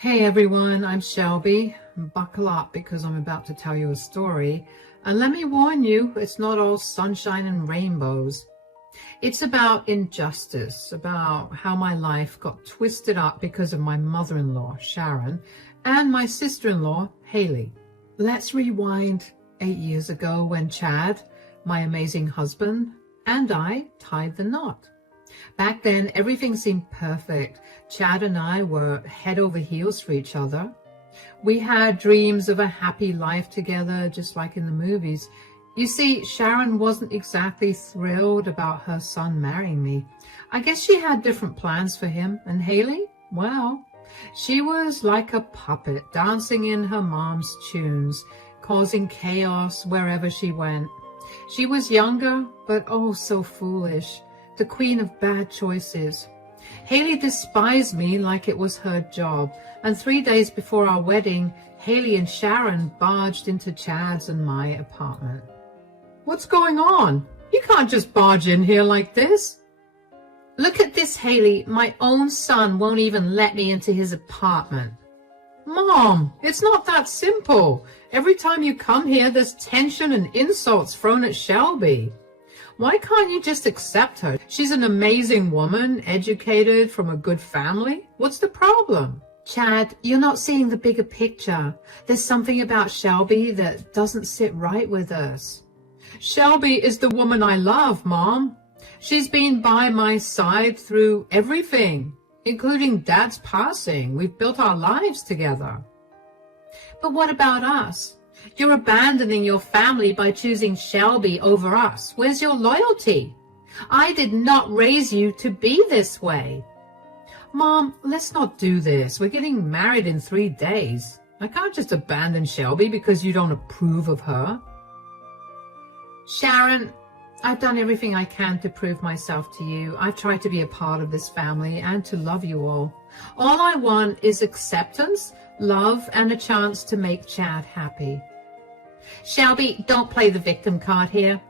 Hey everyone, I'm Shelby. Buckle up because I'm about to tell you a story. And let me warn you, it's not all sunshine and rainbows. It's about injustice, about how my life got twisted up because of my mother-in-law, Sharon, and my sister-in-law, Haley. Let's rewind 8 years ago when Chad, my amazing husband, and I tied the knot. Back then, everything seemed perfect. Chad and I were head over heels for each other. We had dreams of a happy life together, just like in the movies. You see, Sharon wasn't exactly thrilled about her son marrying me. I guess she had different plans for him. And Haley? Well, she was like a puppet, dancing in her mom's tunes, causing chaos wherever she went. She was younger, but oh so foolish. The queen of bad choices. Haley despised me like it was her job, and 3 days before our wedding, Haley and Sharon barged into Chad's and my apartment. What's going on? You can't just barge in here like this. Look at this, Haley. My own son won't even let me into his apartment. Mom, it's not that simple. Every time you come here, there's tension and insults thrown at Shelby. Why can't you just accept her? She's an amazing woman, educated, from a good family. What's the problem? Chad, you're not seeing the bigger picture. There's something about Shelby that doesn't sit right with us. Shelby is the woman I love, Mom. She's been by my side through everything, including Dad's passing. We've built our lives together. But what about us? You're abandoning your family by choosing Shelby over us. Where's your loyalty? I did not raise you to be this way. Mom, let's not do this. We're getting married in 3 days. I can't just abandon Shelby because you don't approve of her. Sharon, I've done everything I can to prove myself to you. I've tried to be a part of this family and to love you all. All I want is acceptance, love, and a chance to make Chad happy. Shelby, don't play the victim card here.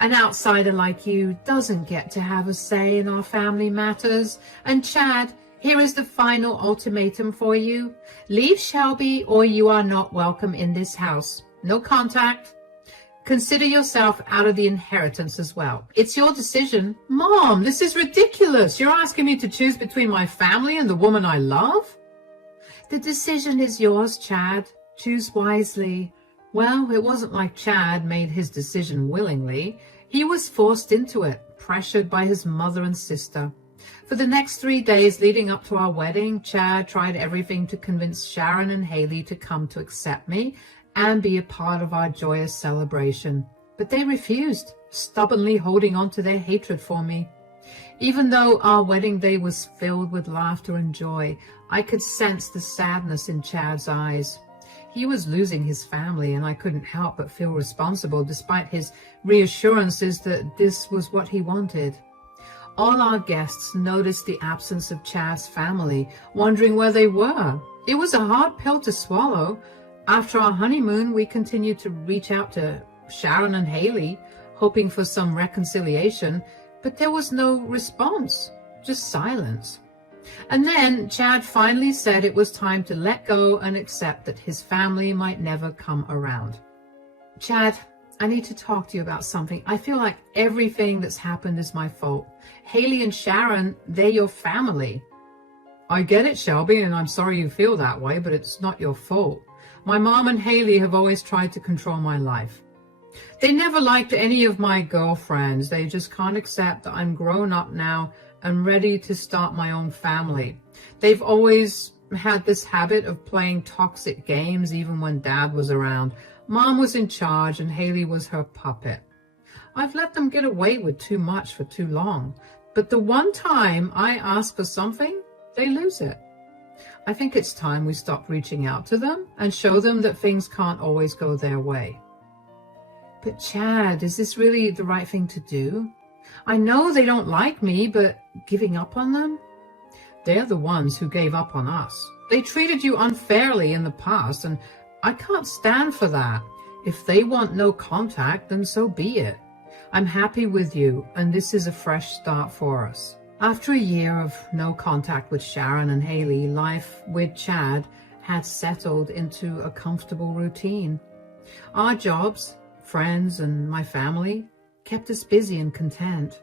An outsider like you doesn't get to have a say in our family matters. And Chad, here is the final ultimatum for you. Leave Shelby or you are not welcome in this house. No contact. Consider yourself out of the inheritance as well. It's your decision. Mom, this is ridiculous. You're asking me to choose between my family and the woman I love? The decision is yours, Chad. Choose wisely. Well, it wasn't like Chad made his decision willingly. He was forced into it, pressured by his mother and sister. For the next 3 days leading up to our wedding, Chad tried everything to convince Sharon and Haley to come to accept me and be a part of our joyous celebration. But they refused, stubbornly holding on to their hatred for me. Even though our wedding day was filled with laughter and joy, I could sense the sadness in Chad's eyes. He was losing his family, and I couldn't help but feel responsible despite his reassurances that this was what he wanted. All our guests noticed the absence of Chad's family, wondering where they were. It was a hard pill to swallow. After our honeymoon, we continued to reach out to Sharon and Haley, hoping for some reconciliation, but there was no response, just silence. And then Chad finally said it was time to let go and accept that his family might never come around. Chad, I need to talk to you about something. I feel like everything that's happened is my fault. Haley and Sharon, they're your family. I get it, Shelby, and I'm sorry you feel that way, but it's not your fault. My mom and Haley have always tried to control my life. They never liked any of my girlfriends. They just can't accept that I'm grown up now and ready to start my own family. They've always had this habit of playing toxic games even when Dad was around. Mom was in charge and Haley was her puppet. I've let them get away with too much for too long. But the one time I ask for something, they lose it. I think it's time we stop reaching out to them and show them that things can't always go their way. But Chad, is this really the right thing to do? I know they don't like me, but giving up on them? They're the ones who gave up on us. They treated you unfairly in the past, and I can't stand for that. If they want no contact, then so be it. I'm happy with you, and this is a fresh start for us. After a year of no contact with Sharon and Haley, life with Chad had settled into a comfortable routine. Our jobs, friends, and my family kept us busy and content.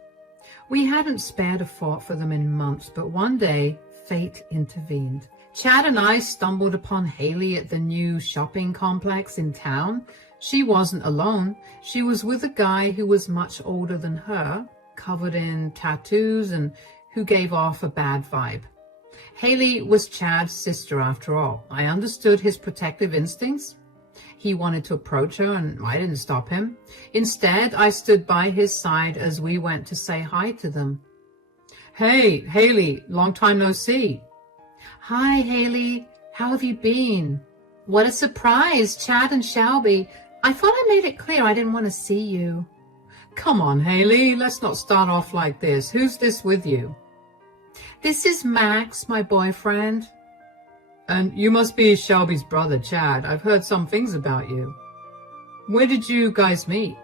We hadn't spared a thought for them in months, but one day, fate intervened. Chad and I stumbled upon Haley at the new shopping complex in town. She wasn't alone. She was with a guy who was much older than her, covered in tattoos, and who gave off a bad vibe. Haley was Chad's sister after all. I understood his protective instincts. He wanted to approach her, and I didn't stop him. Instead, I stood by his side as we went to say hi to them. "Hey, Haley, long time no see." "Hi, Haley. How have you been?" "What a surprise, Chad and Shelby. I thought I made it clear I didn't want to see you." "Come on, Haley, let's not start off like this. Who's this with you?" "This is Max, my boyfriend." "And you must be Shelby's brother, Chad. I've heard some things about you. Where did you guys meet?"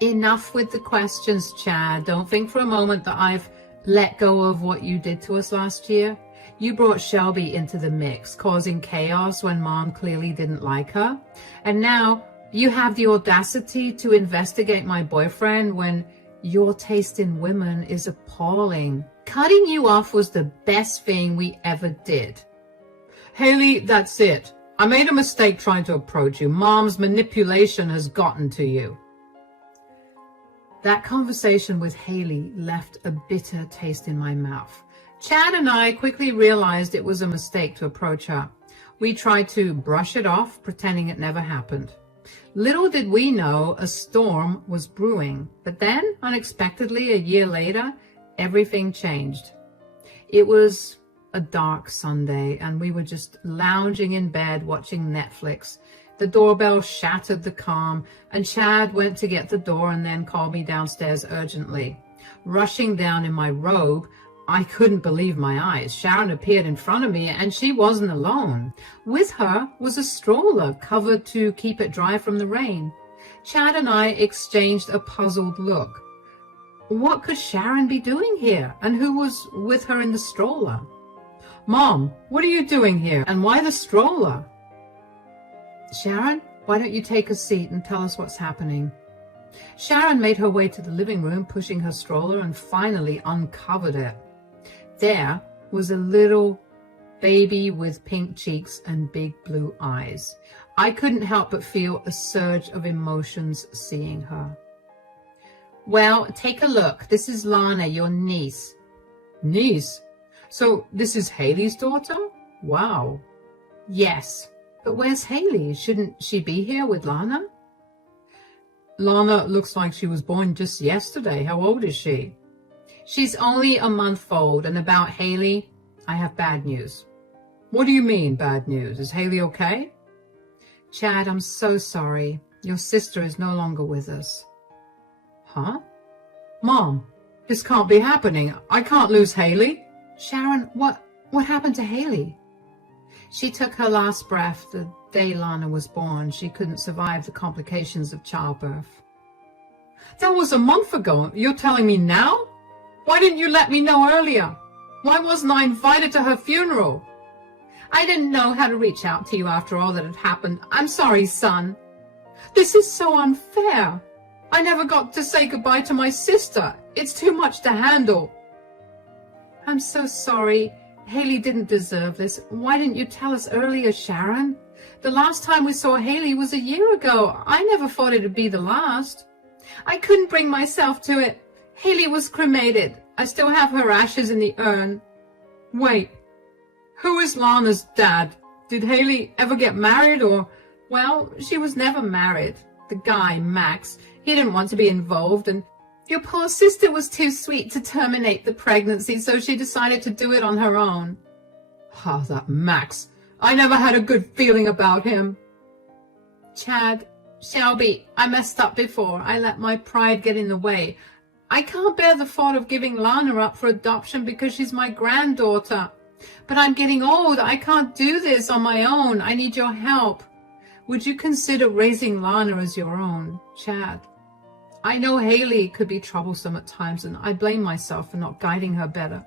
"Enough with the questions, Chad. Don't think for a moment that I've let go of what you did to us last year. You brought Shelby into the mix, causing chaos when Mom clearly didn't like her. And now you have the audacity to investigate my boyfriend when your taste in women is appalling. Cutting you off was the best thing we ever did." "Haley, that's it. I made a mistake trying to approach you. Mom's manipulation has gotten to you." That conversation with Haley left a bitter taste in my mouth. Chad and I quickly realized it was a mistake to approach her. We tried to brush it off, pretending it never happened. Little did we know a storm was brewing. But then, unexpectedly, a year later, everything changed. It was a dark Sunday, and we were just lounging in bed watching Netflix. The doorbell shattered the calm, and Chad went to get the door and then called me downstairs urgently. Rushing down in my robe, I couldn't believe my eyes. Sharon appeared in front of me, and she wasn't alone. With her was a stroller covered to keep it dry from the rain. Chad and I exchanged a puzzled look. What could Sharon be doing here, and who was with her in the stroller? "Mom, what are you doing here, and why the stroller?" "Sharon, why don't you take a seat and tell us what's happening?" Sharon made her way to the living room, pushing her stroller, and finally uncovered it. There was a little baby with pink cheeks and big blue eyes. I couldn't help but feel a surge of emotions seeing her. "Well, take a look. This is Lana, your niece." "Niece? So this is Haley's daughter? Wow." "Yes, but where's Haley? Shouldn't she be here with Lana?" "Lana looks like she was born just yesterday. How old is she?" "She's only a month old. And about Haley, I have bad news." "What do you mean, bad news? Is Haley okay?" "Chad, I'm so sorry. Your sister is no longer with us." "Huh? Mom, this can't be happening. I can't lose Haley." "Sharon, what happened to Haley?" "She took her last breath the day Lana was born. She couldn't survive the complications of childbirth." "That was a month ago. You're telling me now? Why didn't you let me know earlier? Why wasn't I invited to her funeral?" "I didn't know how to reach out to you after all that had happened. I'm sorry, son." "This is so unfair. I never got to say goodbye to my sister. It's too much to handle." "I'm so sorry. Haley didn't deserve this. Why didn't you tell us earlier, Sharon? The last time we saw Haley was a year ago. I never thought it'd be the last." "I couldn't bring myself to it. Haley was cremated. I still have her ashes in the urn." "Wait, who is Lana's dad? Did Haley ever get married or—" "Well, she was never married. The guy, Max, he didn't want to be involved, and your poor sister was too sweet to terminate the pregnancy, so she decided to do it on her own." "Ah, that Max. I never had a good feeling about him." "Chad, Shelby, I messed up before. I let my pride get in the way. I can't bear the thought of giving Lana up for adoption because she's my granddaughter. But I'm getting old. I can't do this on my own. I need your help. Would you consider raising Lana as your own, Chad?" I know Haley could be troublesome at times, and I blame myself for not guiding her better.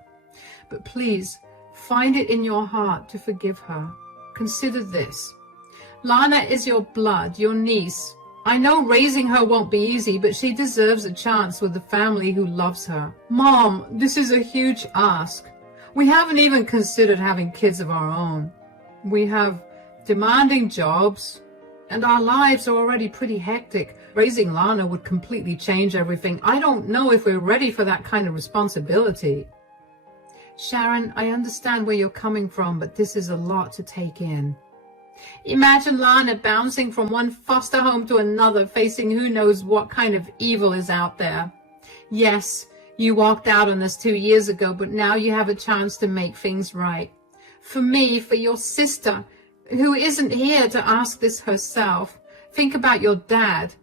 But please, find it in your heart to forgive her. Consider this. Lana is your blood, your niece. I know raising her won't be easy, but she deserves a chance with a family who loves her. Mom, this is a huge ask. We haven't even considered having kids of our own. We have demanding jobs, and our lives are already pretty hectic. Raising Lana would completely change everything. I don't know if we're ready for that kind of responsibility. Sharon, I understand where you're coming from, but this is a lot to take in. Imagine Lana bouncing from one foster home to another, facing who knows what kind of evil is out there. Yes, you walked out on us 2 years ago, but now you have a chance to make things right. For me, for your sister, who isn't here to ask this herself. Think about your dad.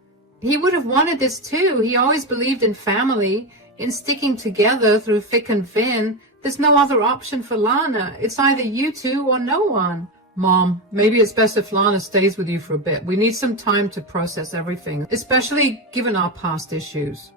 He would have wanted this too. He always believed in family, in sticking together through thick and thin. There's no other option for Lana. It's either you two or no one. Mom, maybe it's best if Lana stays with you for a bit. We need some time to process everything, especially given our past issues.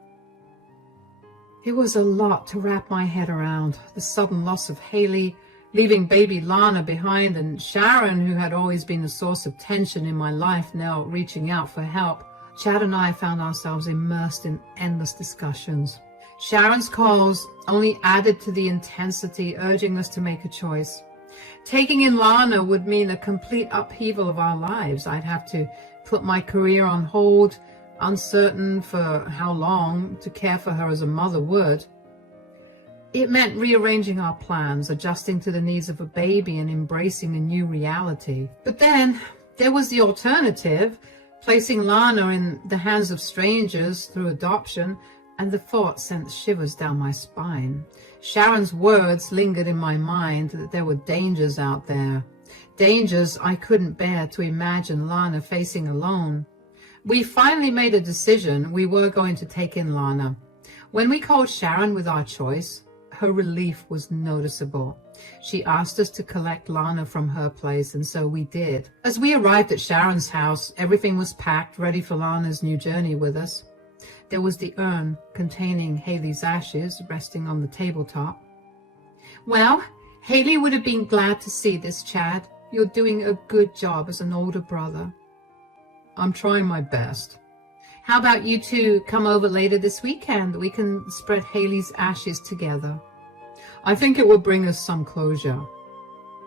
It was a lot to wrap my head around. The sudden loss of Haley, leaving baby Lana behind, and Sharon, who had always been a source of tension in my life, now reaching out for help. Chad and I found ourselves immersed in endless discussions. Sharon's calls only added to the intensity, urging us to make a choice. Taking in Lana would mean a complete upheaval of our lives. I'd have to put my career on hold, uncertain for how long to care for her as a mother would. It meant rearranging our plans, adjusting to the needs of a baby, and embracing a new reality. But then there was the alternative, placing Lana in the hands of strangers through adoption, and the thought sent shivers down my spine. Sharon's words lingered in my mind that there were dangers out there, dangers I couldn't bear to imagine Lana facing alone. We finally made a decision. We were going to take in Lana. When we called Sharon with our choice, her relief was noticeable. She asked us to collect Lana from her place, and so we did. As we arrived at Sharon's house, everything was packed, ready for Lana's new journey with us. There was the urn containing Haley's ashes resting on the tabletop. Well, Haley would have been glad to see this, Chad. You're doing a good job as an older brother. I'm trying my best. How about you two come over later this weekend? We can spread Haley's ashes together. I think it will bring us some closure.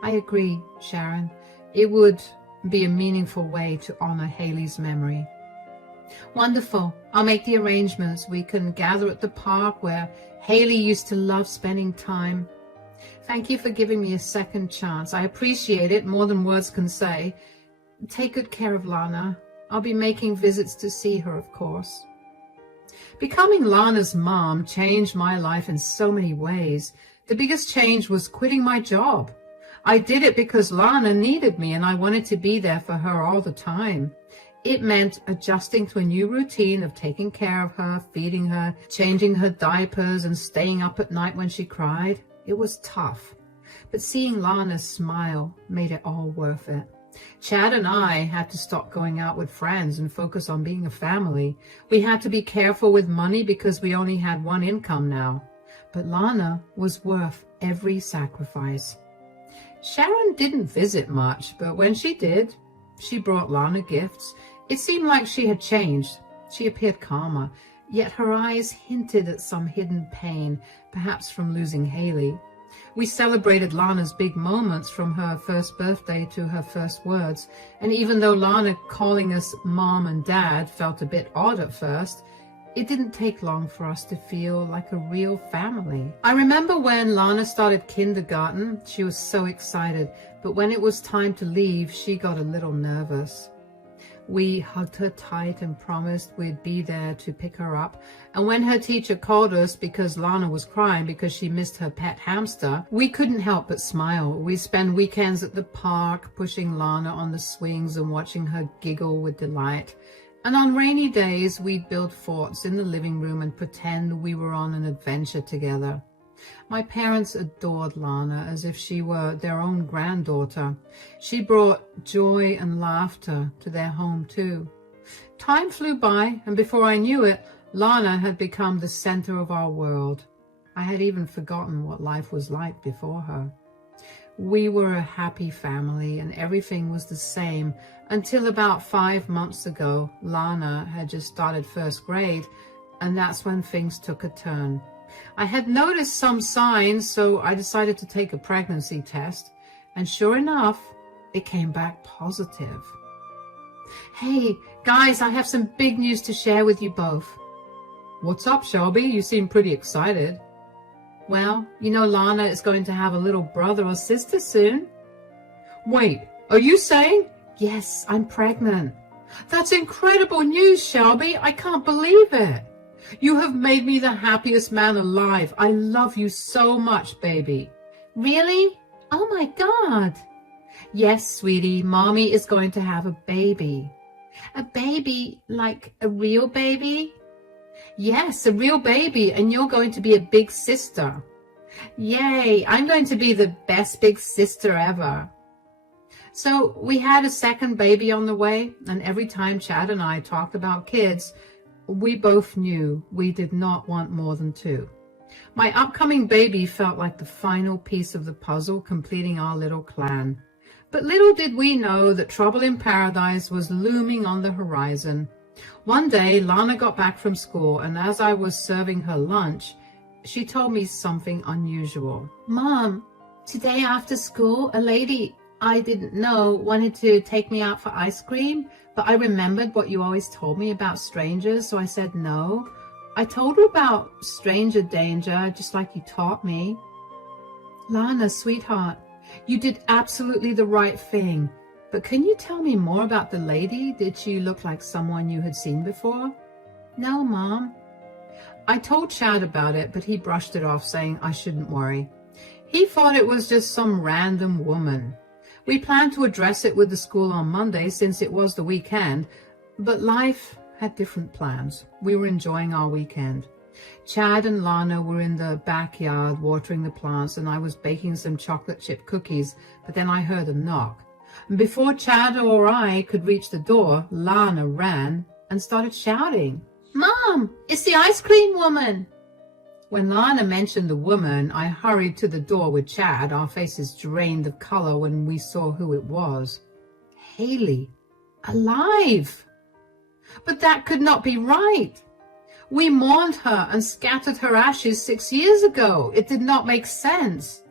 I agree, Sharon. It would be a meaningful way to honor Haley's memory. Wonderful. I'll make the arrangements. We can gather at the park where Haley used to love spending time. Thank you for giving me a second chance. I appreciate it more than words can say. Take good care of Lana. I'll be making visits to see her, of course. Becoming Lana's mom changed my life in so many ways. The biggest change was quitting my job. I did it because Lana needed me, and I wanted to be there for her all the time. It meant adjusting to a new routine of taking care of her, feeding her, changing her diapers, and staying up at night when she cried. It was tough, but seeing Lana smile made it all worth it. Chad and I had to stop going out with friends and focus on being a family. We had to be careful with money because we only had one income now. But Lana was worth every sacrifice. Sharon didn't visit much, but when she did, she brought Lana gifts. It seemed like she had changed. She appeared calmer, yet her eyes hinted at some hidden pain, perhaps from losing Haley. We celebrated Lana's big moments, from her first birthday to her first words, and even though Lana calling us Mom and Dad felt a bit odd at first, it didn't take long for us to feel like a real family. I remember when Lana started kindergarten, she was so excited, but when it was time to leave, she got a little nervous. We hugged her tight and promised we'd be there to pick her up. And when her teacher called us because Lana was crying because she missed her pet hamster, we couldn't help but smile. We spent weekends at the park, pushing Lana on the swings and watching her giggle with delight. And on rainy days, we'd build forts in the living room and pretend we were on an adventure together. My parents adored Lana as if she were their own granddaughter. She brought joy and laughter to their home too. Time flew by, and before I knew it, Lana had become the center of our world. I had even forgotten what life was like before her. We were a happy family and everything was the same until about 5 months ago. Lana had just started first grade, and that's when things took a turn. I had noticed some signs, so I decided to take a pregnancy test, and sure enough, it came back positive. Hey, guys, I have some big news to share with you both. What's up, Shelby? You seem pretty excited. Well, you know Lana is going to have a little brother or sister soon. Wait, are you saying? Yes, I'm pregnant. That's incredible news, Shelby. I can't believe it. You have made me the happiest man alive. I love you so much, baby. Really? Oh my God. Yes, sweetie, Mommy is going to have a baby. A baby, like a real baby? Yes, a real baby, and you're going to be a big sister. Yay, I'm going to be the best big sister ever. So we had a second baby on the way, and every time Chad and I talked about kids, we both knew we did not want more than 2. My upcoming baby felt like the final piece of the puzzle completing our little clan. But little did we know that trouble in paradise was looming on the horizon. One day, Lana got back from school, and as I was serving her lunch, she told me something unusual. Mom, today after school, a lady I didn't know wanted to take me out for ice cream, but I remembered what you always told me about strangers, so I said no. I told her about stranger danger, just like you taught me. Lana, sweetheart, you did absolutely the right thing. But can you tell me more about the lady? Did she look like someone you had seen before? No, Mom. I told Chad about it, but he brushed it off, saying I shouldn't worry. He thought it was just some random woman. We planned to address it with the school on Monday since it was the weekend, but life had different plans. We were enjoying our weekend. Chad and Lana were in the backyard watering the plants, and I was baking some chocolate chip cookies, but then I heard a knock. Before Chad or I could reach the door, Lana ran and started shouting, Mom, it's the ice cream woman. When Lana mentioned the woman, I hurried to the door with Chad. Our faces drained of color when we saw who it was. Haley, alive! But that could not be right. We mourned her and scattered her ashes 6 years ago. It did not make sense.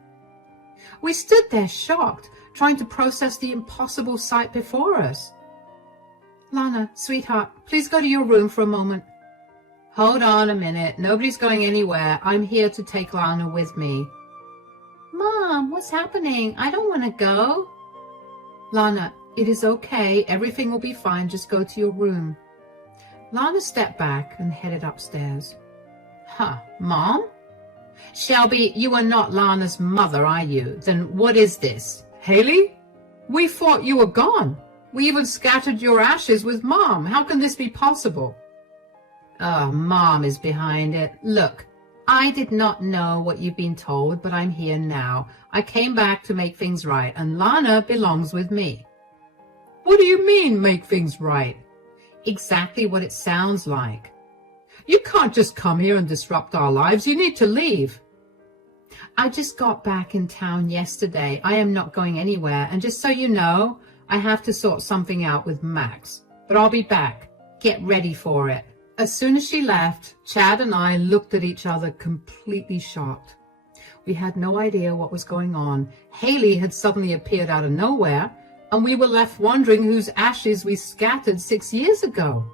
We stood there shocked, trying to process the impossible sight before us. Lana, sweetheart, please go to your room for a moment. Hold on a minute. Nobody's going anywhere. I'm here to take Lana with me. Mom, what's happening? I don't want to go. Lana, it is okay. Everything will be fine. Just go to your room. Lana stepped back and headed upstairs. Huh, Mom? Shelby, you are not Lana's mother, are you? Then what is this? Haley? We thought you were gone. We even scattered your ashes with Mom. How can this be possible? Oh, Mom is behind it. Look, I did not know what you've been told, but I'm here now. I came back to make things right, and Lana belongs with me. What do you mean, make things right? Exactly what it sounds like. You can't just come here and disrupt our lives. You need to leave. I just got back in town yesterday. I am not going anywhere. And just so you know, I have to sort something out with Max. But I'll be back. Get ready for it. As soon as she left, Chad and I looked at each other completely shocked. We had no idea what was going on. Haley had suddenly appeared out of nowhere, and we were left wondering whose ashes we scattered 6 years ago.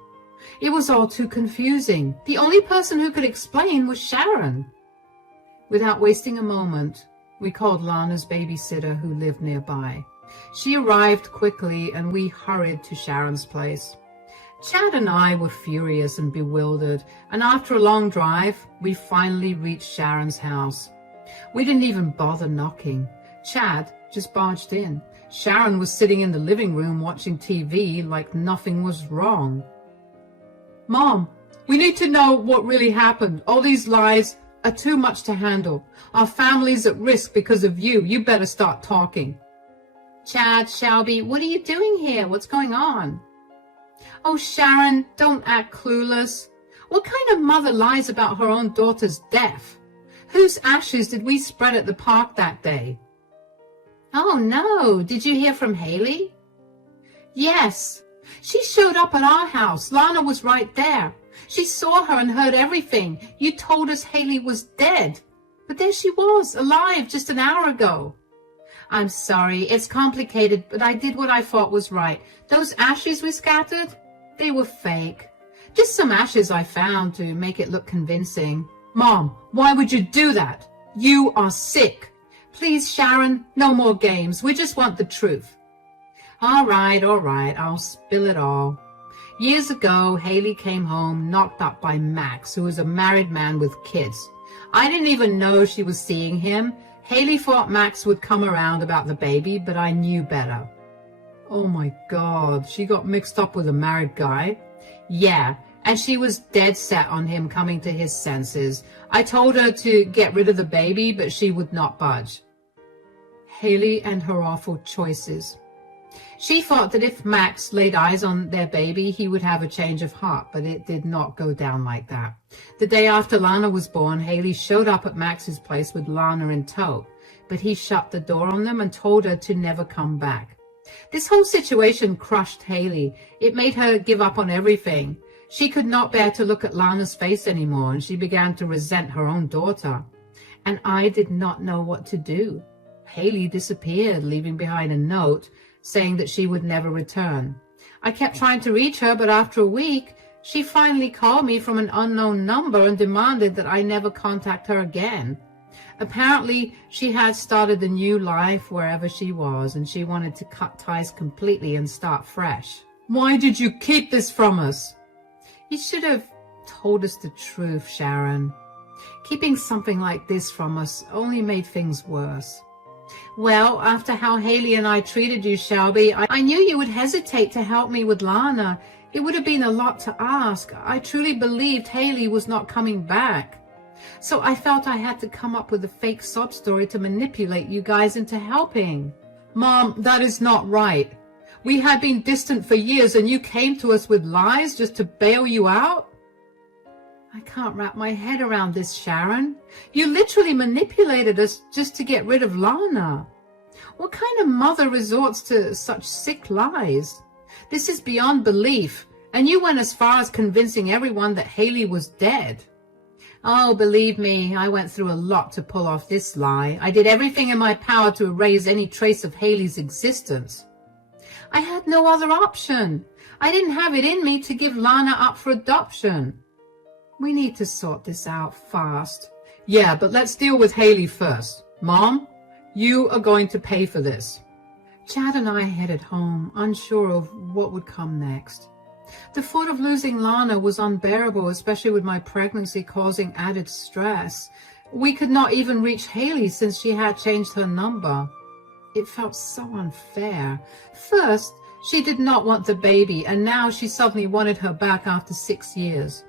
It was all too confusing. The only person who could explain was Sharon. Without wasting a moment, we called Lana's babysitter who lived nearby. She arrived quickly, and we hurried to Sharon's place. Chad and I were furious and bewildered, and after a long drive, we finally reached Sharon's house. We didn't even bother knocking. Chad just barged in. Sharon was sitting in the living room watching TV like nothing was wrong. Mom, we need to know what really happened. All these lies are too much to handle. Our family's at risk because of you. You better start talking. Chad, Shelby, what are you doing here? What's going on? Oh, Sharon, don't act clueless. What kind of mother lies about her own daughter's death? Whose ashes did we spread at the park that day? Oh no, did you hear from Haley? Yes, she showed up at our house. Lana was right there. She saw her and heard everything. You told us Haley was dead, but there she was, alive just an hour ago. I'm sorry, it's complicated, but I did what I thought was right. Those ashes we scattered, they were fake. Just some ashes I found to make it look convincing. Mom, why would you do that? You are sick. Please, Sharon, no more games. We just want the truth. All right, I'll spill it all. Years ago, Haley came home knocked up by Max, who was a married man with kids. I didn't even know she was seeing him. Haley thought Max would come around about the baby, but I knew better. Oh my God, she got mixed up with a married guy? Yeah, and she was dead set on him coming to his senses. I told her to get rid of the baby, but she would not budge. Haley and her awful choices. She thought that if Max laid eyes on their baby, he would have a change of heart, but it did not go down like that. The day after Lana was born, Haley showed up at Max's place with Lana in tow, but he shut the door on them and told her to never come back. This whole situation crushed Haley. It made her give up on everything. She could not bear to look at Lana's face anymore, and she began to resent her own daughter. And I did not know what to do. Haley disappeared, leaving behind a note saying that she would never return. I kept trying to reach her, but after a week, she finally called me from an unknown number and demanded that I never contact her again. Apparently, she had started a new life wherever she was, and she wanted to cut ties completely and start fresh. Why did you keep this from us? You should have told us the truth, Sharon. Keeping something like this from us only made things worse. Well, after how Haley and I treated you, Shelby, I knew you would hesitate to help me with Lana. It would have been a lot to ask. I truly believed Haley was not coming back. So I felt I had to come up with a fake sob story to manipulate you guys into helping. Mom, that is not right. We had been distant for years and you came to us with lies just to bail you out? I can't wrap my head around this, Sharon. You literally manipulated us just to get rid of Lana. What kind of mother resorts to such sick lies? This is beyond belief, and you went as far as convincing everyone that Haley was dead. Oh, believe me, I went through a lot to pull off this lie. I did everything in my power to erase any trace of Haley's existence. I had no other option. I didn't have it in me to give Lana up for adoption. We need to sort this out fast. Yeah, but let's deal with Haley first. Mom, you are going to pay for this. Chad and I headed home, unsure of what would come next. The thought of losing Lana was unbearable, especially with my pregnancy causing added stress. We could not even reach Haley since she had changed her number. It felt so unfair. First, she did not want the baby, and now she suddenly wanted her back after 6 years.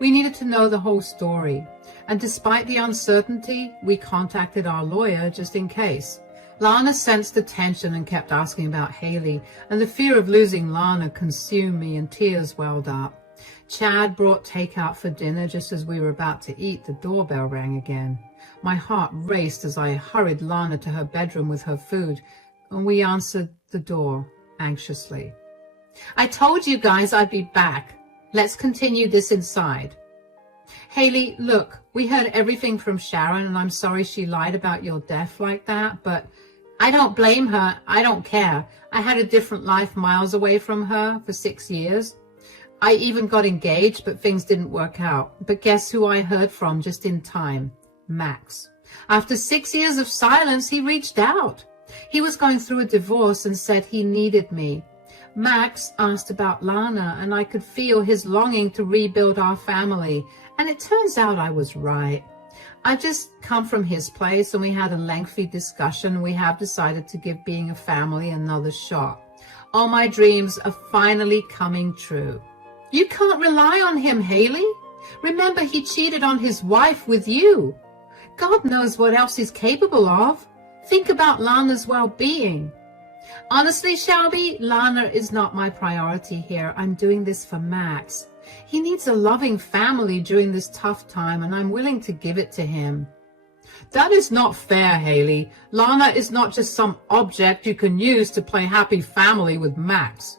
We needed to know the whole story, and despite the uncertainty, we contacted our lawyer just in case. Lana sensed the tension and kept asking about Haley, and the fear of losing Lana consumed me and tears welled up. Chad brought takeout for dinner. Just as we were about to eat, the doorbell rang again. My heart raced as I hurried Lana to her bedroom with her food, and we answered the door anxiously. I told you guys I'd be back. Let's continue this inside. Haley, look, we heard everything from Sharon, and I'm sorry she lied about your death like that, but I don't blame her. I don't care. I had a different life miles away from her for 6 years. I even got engaged, but things didn't work out. But guess who I heard from just in time? Max. After 6 years of silence, he reached out. He was going through a divorce and said he needed me. Max asked about Lana, and I could feel his longing to rebuild our family. And it turns out I was right. I just come from his place, and we had a lengthy discussion. We have decided to give being a family another shot. All my dreams are finally coming true. You can't rely on him, Haley. Remember, he cheated on his wife with you. God knows what else he's capable of. Think about Lana's well-being. Honestly, Shelby, Lana is not my priority here. I'm doing this for Max. He needs a loving family during this tough time, and I'm willing to give it to him. That is not fair, Haley. Lana is not just some object you can use to play happy family with Max.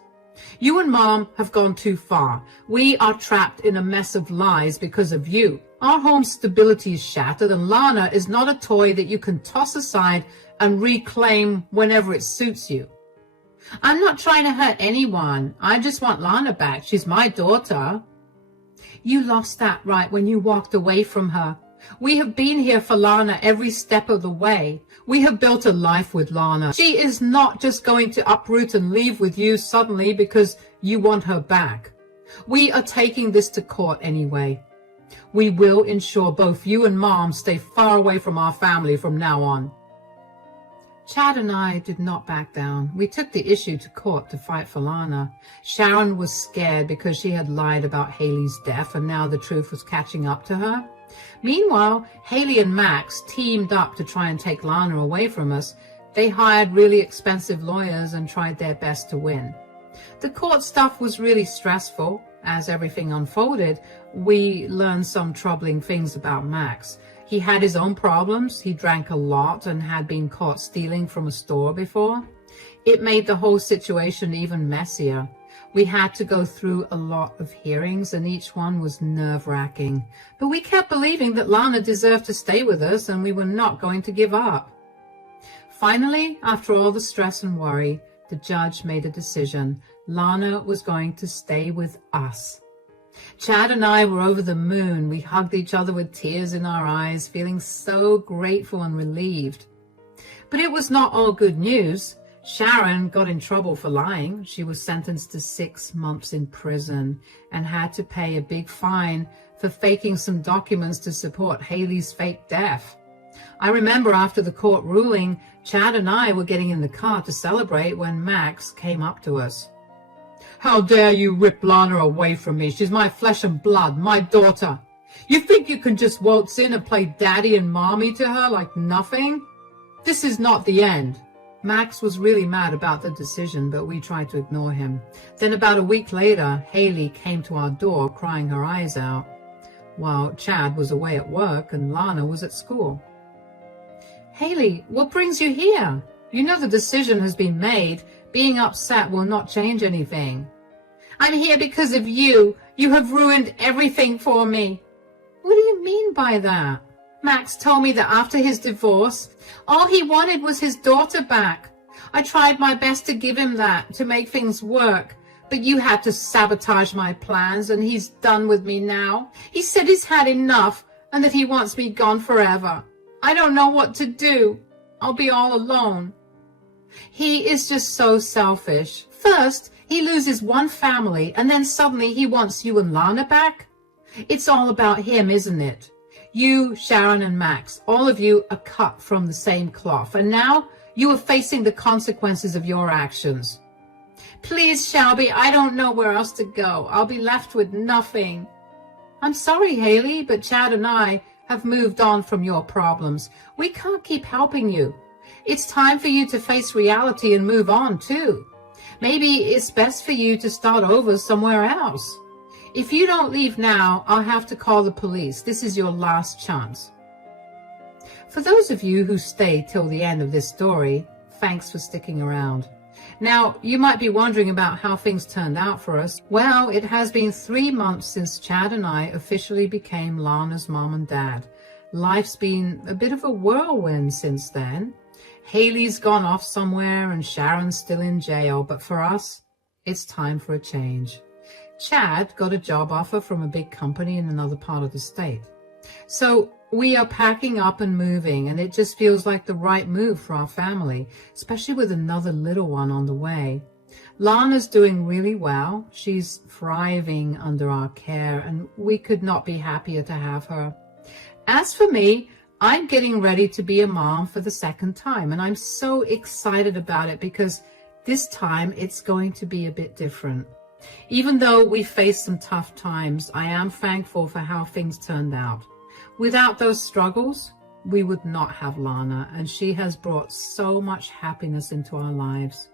You and Mom have gone too far. We are trapped in a mess of lies because of you. Our home stability is shattered, and Lana is not a toy that you can toss aside and reclaim whenever it suits you. I'm not trying to hurt anyone. I just want Lana back. She's my daughter. You lost that right when you walked away from her. We have been here for Lana every step of the way. We have built a life with Lana. She is not just going to uproot and leave with you suddenly because you want her back. We are taking this to court anyway. We will ensure both you and Mom stay far away from our family from now on. Chad and I did not back down. We took the issue to court to fight for Lana. Sharon was scared because she had lied about Haley's death, and now the truth was catching up to her. Meanwhile, Haley and Max teamed up to try and take Lana away from us. They hired really expensive lawyers and tried their best to win. The court stuff was really stressful. As everything unfolded, we learned some troubling things about Max. He had his own problems. He drank a lot and had been caught stealing from a store before. It made the whole situation even messier. We had to go through a lot of hearings, and each one was nerve-wracking. But we kept believing that Lana deserved to stay with us, and we were not going to give up. Finally, after all the stress and worry, the judge made a decision. Lana was going to stay with us. Chad and I were over the moon. We hugged each other with tears in our eyes, feeling so grateful and relieved. But it was not all good news. Sharon got in trouble for lying. She was sentenced to 6 months in prison and had to pay a big fine for faking some documents to support Haley's fake death. I remember after the court ruling, Chad and I were getting in the car to celebrate when Max came up to us. How dare you rip Lana away from me? She's my flesh and blood, my daughter. You think you can just waltz in and play daddy and mommy to her like nothing? This is not the end. Max was really mad about the decision, but we tried to ignore him. Then about a week later, Haley came to our door crying her eyes out, while Chad was away at work and Lana was at school. Haley, what brings you here? You know the decision has been made. Being upset will not change anything. I'm here because of you. You have ruined everything for me. What do you mean by that? Max told me that after his divorce, all he wanted was his daughter back. I tried my best to give him that, to make things work, but you had to sabotage my plans, and he's done with me now. He said he's had enough and that he wants me gone forever. I don't know what to do. I'll be all alone. He is just so selfish. First, he loses one family, and then suddenly he wants you and Lana back. It's all about him, isn't it? You, Sharon, and Max, all of you are cut from the same cloth, and now you are facing the consequences of your actions. Please, Shelby, I don't know where else to go. I'll be left with nothing. I'm sorry, Haley, but Chad and I have moved on from your problems. We can't keep helping you. It's time for you to face reality and move on, too. Maybe it's best for you to start over somewhere else. If you don't leave now, I'll have to call the police. This is your last chance. For those of you who stayed till the end of this story, thanks for sticking around. Now, you might be wondering about how things turned out for us. Well, it has been 3 months since Chad and I officially became Lana's mom and dad. Life's been a bit of a whirlwind since then. Haley's gone off somewhere and Sharon's still in jail, but for us, it's time for a change. Chad got a job offer from a big company in another part of the state. So we are packing up and moving, and it just feels like the right move for our family, especially with another little one on the way. Lana's doing really well. She's thriving under our care, and we could not be happier to have her. As for me, I'm getting ready to be a mom for the second time, and I'm so excited about it because this time it's going to be a bit different. Even though we faced some tough times, I am thankful for how things turned out. Without those struggles, we would not have Lana, and she has brought so much happiness into our lives.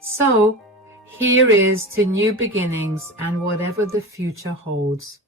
So here is to new beginnings and whatever the future holds.